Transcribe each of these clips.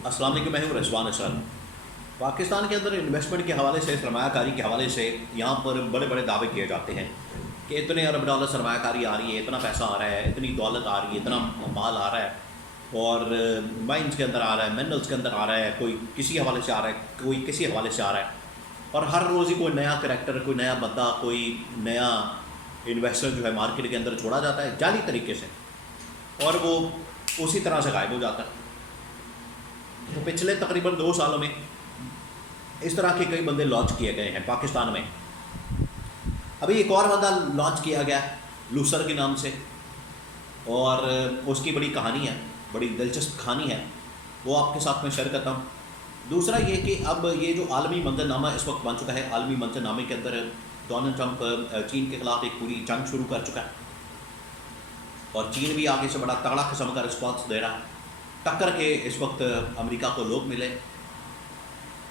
السلام علیکم، میں ہوں رضوان اسرار۔ پاکستان کے اندر انویسٹمنٹ کے حوالے سے، سرمایہ کاری کے حوالے سے یہاں پر بڑے بڑے دعوے کیے جاتے ہیں کہ اتنے ارب ڈالر سرمایہ کاری آ رہی ہے، اتنا پیسہ آ رہا ہے، اتنی دولت آ رہی ہے، اتنا مال آ رہا ہے، اور مائنس کے اندر آ رہا ہے، منرلس کے اندر آ رہا ہے، کوئی کسی حوالے سے آ رہا ہے، کوئی کسی حوالے سے آ رہا ہے، اور ہر روز ہی کوئی نیا کریکٹر، کوئی نیا بندہ، کوئی نیا انویسٹر جو ہے مارکیٹ کے اندر چھوڑا جاتا ہے جعلی طریقے سے، اور وہ اسی طرح سے غائب ہو جاتا ہے۔ تو پچھلے تقریباً 2 سالوں میں اس طرح کے کئی بندے لانچ کیے گئے ہیں پاکستان میں۔ ابھی ایک اور بندہ لانچ کیا گیا لوسر کے نام سے، اور اس کی بڑی کہانی ہے، بڑی دلچسپ کہانی ہے، وہ آپ کے ساتھ میں شیئر کرتا ہوں۔ دوسرا یہ کہ اب یہ جو عالمی منظرنامہ اس وقت بن چکا ہے، عالمی منظرنامے کے اندر ڈونلڈ ٹرمپ چین کے خلاف ایک پوری جنگ شروع کر چکا ہے، اور چین بھی آگے سے بڑا تگڑا قسم کا رسپانس دے رہا ہے۔ ٹکر کے اس وقت امریکہ کو لوگ ملے،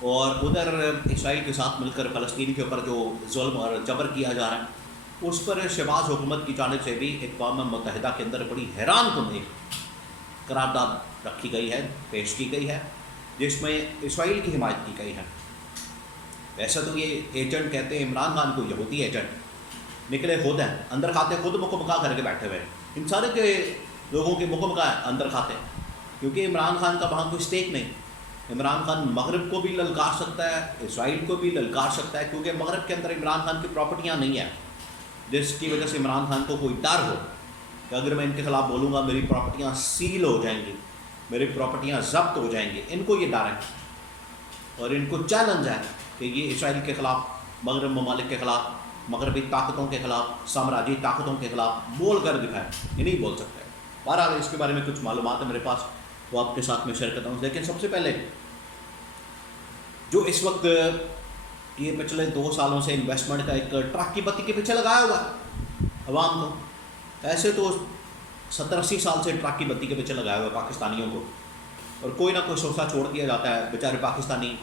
اور ادھر اسرائیل کے ساتھ مل کر فلسطین کے اوپر جو ظلم اور جبر کیا جا رہا ہے، اس پر شہباز حکومت کی جانب سے بھی اقوام متحدہ کے اندر بڑی حیران کن ایک قرارداد رکھی گئی ہے، پیش کی گئی ہے، جس میں اسرائیل کی حمایت کی گئی ہے۔ ویسے تو یہ ایجنٹ کہتے ہیں عمران خان کو، یہودی ایجنٹ نکلے خود ہیں، اندر کھاتے خود مکمکا کر کے بیٹھے ہوئے ہیں، ان سارے کے لوگوں کے مکمکا ہے اندر کھاتے، کیونکہ عمران خان کا وہاں کوئی اسٹیک نہیں۔ عمران خان مغرب کو بھی للکار سکتا ہے، اسرائیل کو بھی للکار سکتا ہے، کیونکہ مغرب کے اندر عمران خان کی پراپرٹیاں نہیں ہیں، جس کی وجہ سے عمران خان کو کوئی ڈر ہو کہ اگر میں ان کے خلاف بولوں گا میری پراپرٹیاں سیل ہو جائیں گی، میری پراپرٹیاں ضبط ہو جائیں گی۔ ان کو یہ ڈر ہے، اور ان کو چیلنج ہے کہ یہ اسرائیل کے خلاف، مغرب ممالک کے خلاف، مغربی طاقتوں کے خلاف، سامراجی طاقتوں کے خلاف بول کر دکھائے۔ یہ نہیں بول سکتے۔ بہرحال اس کے بارے میں کچھ معلومات ہے میرے پاس، وہ آپ کے ساتھ میں شیئر کرتا ہوں۔ لیکن سب سے پہلے جو اس وقت یہ پچھلے 2 سالوں سے انویسٹمنٹ کا ایک ٹرک کی بتی کے پیچھے لگایا ہوا ہے عوام کو، ایسے تو 70-80 سال سے ٹرک کی بتی کے پیچھے لگایا ہوا ہے پاکستانیوں کو، اور کوئی نہ کوئی سوچا چھوڑ دیا جاتا ہے، بیچارے پاکستانی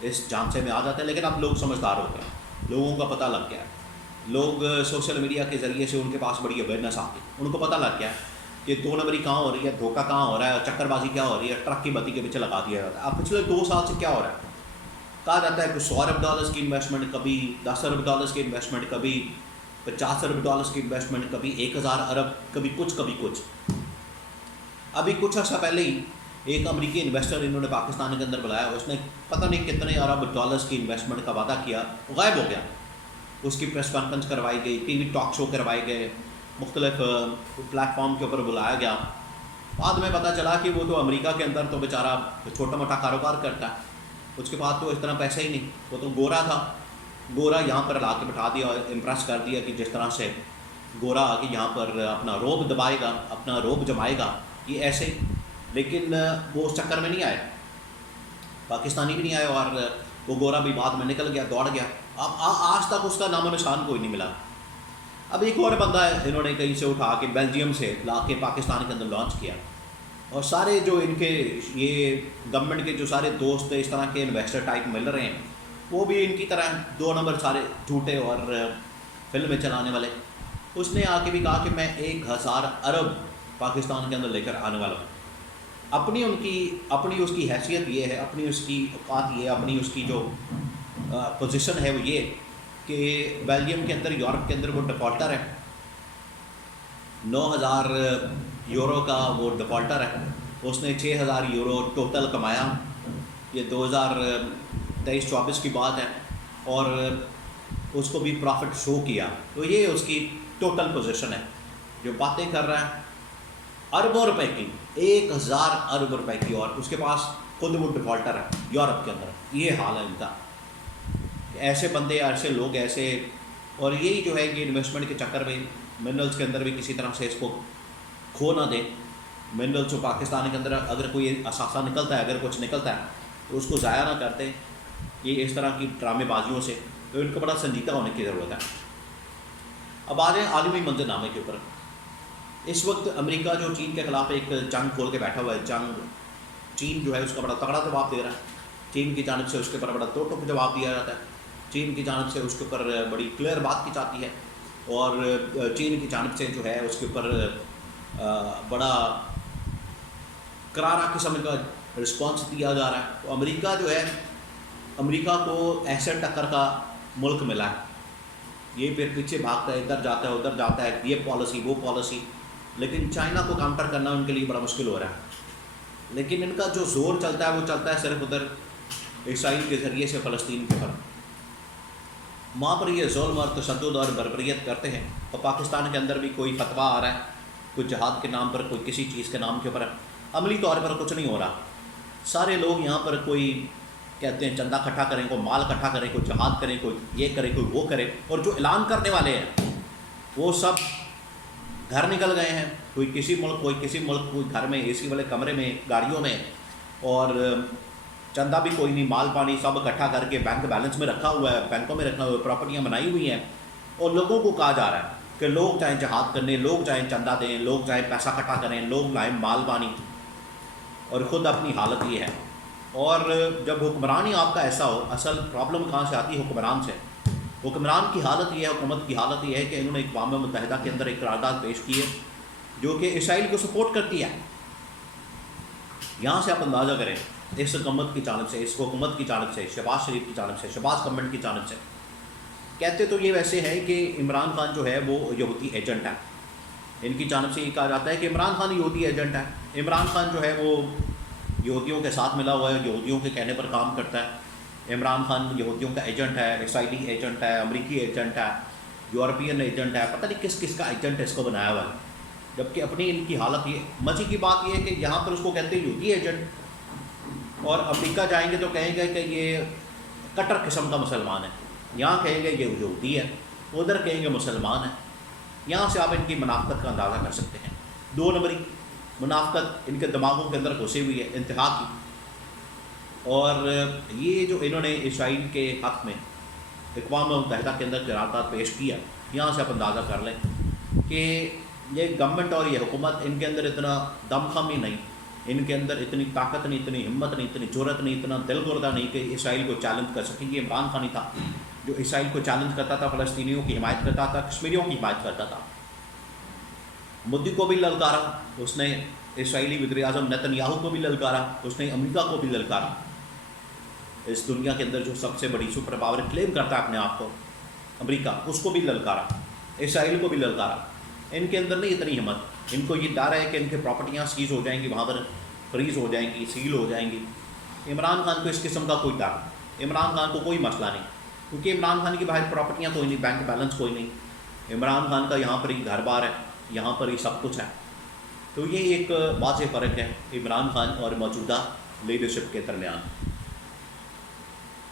اس جانچے میں آ جاتے ہیں۔ لیکن اب لوگ سمجھدار ہو گئے ہیں، لوگوں کا پتہ لگ گیا ہے، لوگ سوشل میڈیا کے ذریعے سے ان کے پاس بڑی اویئرنیس آتی ہے، ان کو پتہ لگ گیا ہے کہ 2 نمبری کہاں ہو رہی ہے، دھوکہ کہاں ہو رہا ہے، چکر بازی کیا ہو رہی ہے، ٹرک کی بتی کے پیچھے لگا دیا جاتا ہے۔ اب پچھلے 2 سال سے کیا ہو رہا ہے، کہا جاتا ہے کہ 100 ارب ڈالرز کی انویسٹمنٹ، کبھی 10 ارب ڈالرز کی انویسٹمنٹ، کبھی 50 ارب ڈالرز کی انویسٹمنٹ، کبھی 1000 ارب، کبھی کچھ۔ ابھی کچھ عرصہ پہلے ہی ایک امریکی انویسٹر انہوں نے پاکستان کے اندر بلایا، اس نے پتہ نہیں کتنے ارب ڈالرز کی انویسٹمنٹ کا وعدہ کیا، غائب ہو گیا۔ اس کی پریس کانفرنس کروائی گئی، ٹی وی ٹاک شو کروائے گئے، مختلف پلیٹ فارم کے اوپر بلایا گیا۔ بعد میں پتہ چلا کہ وہ تو امریکہ کے اندر تو بیچارہ چھوٹا موٹا کاروبار کرتا ہے، اس کے پاس تو اس طرح پیسے ہی نہیں، وہ تو گورا تھا، گورا یہاں پر لا کے بٹھا دیا اور امپریس کر دیا کہ جس طرح سے گورا آ کے یہاں پر اپنا روب دبائے گا، اپنا روب جمائے گا، یہ ایسے ہی۔ لیکن وہ اس چکر میں نہیں آئے، پاکستانی بھی نہیں آئے، اور وہ گورا بھی بعد میں نکل گیا، دوڑ گیا۔ اب آج تک اس کا نام و نشان کوئی نہیں ملا۔ اب ایک اور بندہ ہے، انہوں نے کہیں سے اٹھا کے بیلجیم سے لا کے پاکستان کے اندر لانچ کیا، اور سارے جو ان کے یہ گورنمنٹ کے جو سارے دوست اس طرح کے انویسٹر ٹائپ مل رہے ہیں، وہ بھی ان کی طرح 2 نمبر سارے جھوٹے اور فلمیں چلانے والے۔ اس نے آ کے بھی کہا کہ میں 1000 ارب پاکستان کے اندر لے کر آنے والا ہوں۔ اپنی اس کی حیثیت یہ ہے، اپنی اس کی اوقات یہ ہے، اپنی اس کی جو پوزیشن ہے وہ یہ کہ بیلجیم کے اندر، یورپ کے اندر وہ ڈیفالٹر ہے، 9000 یورو کا وہ ڈیفالٹر ہے۔ اس نے 6000 یورو ٹوٹل کمایا، یہ 2023-24 کی بات ہے، اور اس کو بھی پرافٹ شو کیا۔ تو یہ اس کی ٹوٹل پوزیشن ہے، جو باتیں کر رہا ہے اربوں روپے کی، 1000 ارب روپے کی، اور اس کے پاس خود وہ ڈیفالٹر ہے یورپ کے اندر۔ یہ حال ہے ان کا، ایسے بندے، ایسے لوگ، ایسے، اور یہی جو ہے کہ انویسٹمنٹ کے چکر میں منرلس کے اندر بھی کسی طرح سے اس کو کھو نہ دیں۔ منرلس جو پاکستان کے اندر اگر کوئی اثاثہ نکلتا ہے، اگر کچھ نکلتا ہے تو اس کو ضائع نہ کرتے، یہ اس طرح کی ڈرامے بازیوں سے، تو ان کو بڑا سنجیدہ ہونے کی ضرورت ہے۔ اب آ جائیں عالمی منظرنامے کے اوپر۔ اس وقت امریکہ جو چین کے خلاف ایک جنگ کھول کے بیٹھا ہوا ہے، چین جو ہے اس کا بڑا تگڑا جواب دے رہا ہے، چین کی جانب سے اس کے اوپر بڑا دو ٹوک جواب دیا جاتا ہے، چین کی جانب سے اس کے اوپر بڑی کلیئر بات کی جاتی ہے، اور چین کی جانب سے جو ہے اس کے اوپر بڑا کرارا قسم کا رسپانس دیا جا رہا ہے. تو امریکہ جو ہے، امریکہ کو ایسے ٹکر کا ملک ملا ہے، یہ پھر پیچھے بھاگتا ہے، ادھر جاتا ہے ادھر جاتا ہے، یہ پالیسی وہ پالیسی، لیکن چائنا کو کاؤنٹر کرنا ان کے لیے بڑا مشکل ہو رہا ہے. لیکن ان کا جو زور چلتا ہے وہ چلتا ہے صرف ادھر اسرائیل کے ذریعے سے فلسطین کے پر. وہاں پر یہ ظلم اور تشدد اور بربریت کرتے ہیں. اور پاکستان کے اندر بھی کوئی فتویٰ آ رہا ہے، کوئی جہاد کے نام پر، کوئی کسی چیز کے نام کے اوپر، عملی طور پر کچھ نہیں ہو رہا. سارے لوگ یہاں پر کوئی کہتے ہیں چندہ اکٹھا کریں، کوئی مال اکٹھا کریں، کوئی جہاد کریں، کوئی یہ کرے کوئی وہ کرے، اور جو اعلان کرنے والے ہیں وہ سب گھر نکل گئے ہیں. کوئی کسی ملک، کوئی کسی ملک، کوئی گھر میں اے سی والے کمرے میں، گاڑیوں میں، اور چندہ بھی کوئی نہیں، مال پانی سب اکٹھا کر کے بینک بیلنس میں رکھا ہوا ہے، بینکوں میں رکھا ہوا ہے، پراپرٹیاں بنائی ہوئی ہیں. اور لوگوں کو کہا جا رہا ہے کہ لوگ چاہیں جہاد کرنے، لوگ چاہیں چندہ دیں، لوگ چاہیں پیسہ اکٹھا کریں، لوگ لائیں مال پانی، اور خود اپنی حالت یہ ہے. اور جب حکمران ہی آپ کا ایسا ہو، اصل پرابلم کہاں سے آتی ہے؟ حکمران سے. حکمران کی حالت یہ ہے، حکومت کی حالت یہ ہے کہ انہوں نے اقوام متحدہ کے اندر ایک قرارداد پیش کی ہے جو کہ اسرائیل کو سپورٹ کرتی ہے. یہاں سے آپ اندازہ کریں، اس حکومت کی جانب سے، اس حکومت کی جانب سے، شہباز شریف کی جانب سے، شہباز گورنمنٹ کی جانب سے کہتے تو یہ ویسے ہے کہ عمران خان جو ہے وہ یہودی ایجنٹ ہے. ان کی جانب سے یہ کہا جاتا ہے کہ عمران خان یہودی ایجنٹ ہے. عمران خان جو ہے وہ یہودیوں کے ساتھ ملا ہوا ہے، یہودیوں کے کہنے پر کام کرتا ہے. عمران خان یہودیوں کا ایجنٹ ہے، اسرائیلی ایجنٹ ہے، امریکی ایجنٹ ہے، یورپین ایجنٹ ہے، پتہ نہیں کس کس کا ایجنٹ ہے اس کو بنایا ہوا ہے. جبکہ اپنی ان کی حالت یہ، مزے کی بات یہ ہے کہ یہاں پر اس کو کہتے ہیں یہودی ایجنٹ، اور امریکہ جائیں گے تو کہیں گے کہ یہ کٹر قسم کا مسلمان ہے. یہاں کہیں گے یہ یہودی ہے، ادھر کہیں گے مسلمان ہے. یہاں سے آپ ان کی منافقت کا اندازہ کر سکتے ہیں. 2 نمبری منافقت ان کے دماغوں کے اندر گھسی ہوئی ہے انتہا کی. اور یہ جو انہوں نے اسرائیل کے حق میں اقوام متحدہ کے اندر قرارداد پیش کیا، یہاں سے آپ اندازہ کر لیں کہ یہ گورنمنٹ اور یہ حکومت، ان کے اندر اتنا دم خم ہی نہیں، ان کے اندر اتنی طاقت نہیں، اتنی ہمت نہیں، اتنی جرأت نہیں، اتنا دل گردہ نہیں کہ اسرائیل کو چیلنج کر سکیں. یہ عمران خان ہی تھا جو اسرائیل کو چیلنج کرتا تھا، فلسطینیوں کی حمایت کرتا تھا، کشمیریوں کی حمایت کرتا تھا. مودی کو بھی للکارا اس نے، اسرائیلی وزیر اعظم نیتن یاہو کو بھی للکارا اس نے، امریکہ کو بھی للکارا. اس دنیا کے اندر جو سب سے بڑی سپر پاور کلیم کرتا ہے اپنے آپ کو، امریکہ، اس کو بھی للکارا، اسرائیل کو بھی للکارا. ان کے اندر نہیں اتنی ہمت. ان کو یہ ڈر ہے کہ ان کے پراپرٹیاں سیز ہو جائیں گی، وہاں پر فریز ہو جائیں گی، سیل ہو جائیں گی. عمران خان کو اس قسم کا کوئی ڈر، عمران خان کو کوئی مسئلہ نہیں، کیونکہ عمران خان کی باہر پراپرٹیاں کوئی نہیں، بینک بیلنس کوئی نہیں. عمران خان کا یہاں پر ہی گھر بار ہے، یہاں پر ہی سب کچھ ہے. تو یہ ایک واضح فرق ہے عمران خان اور موجودہ لیڈرشپ کے درمیان.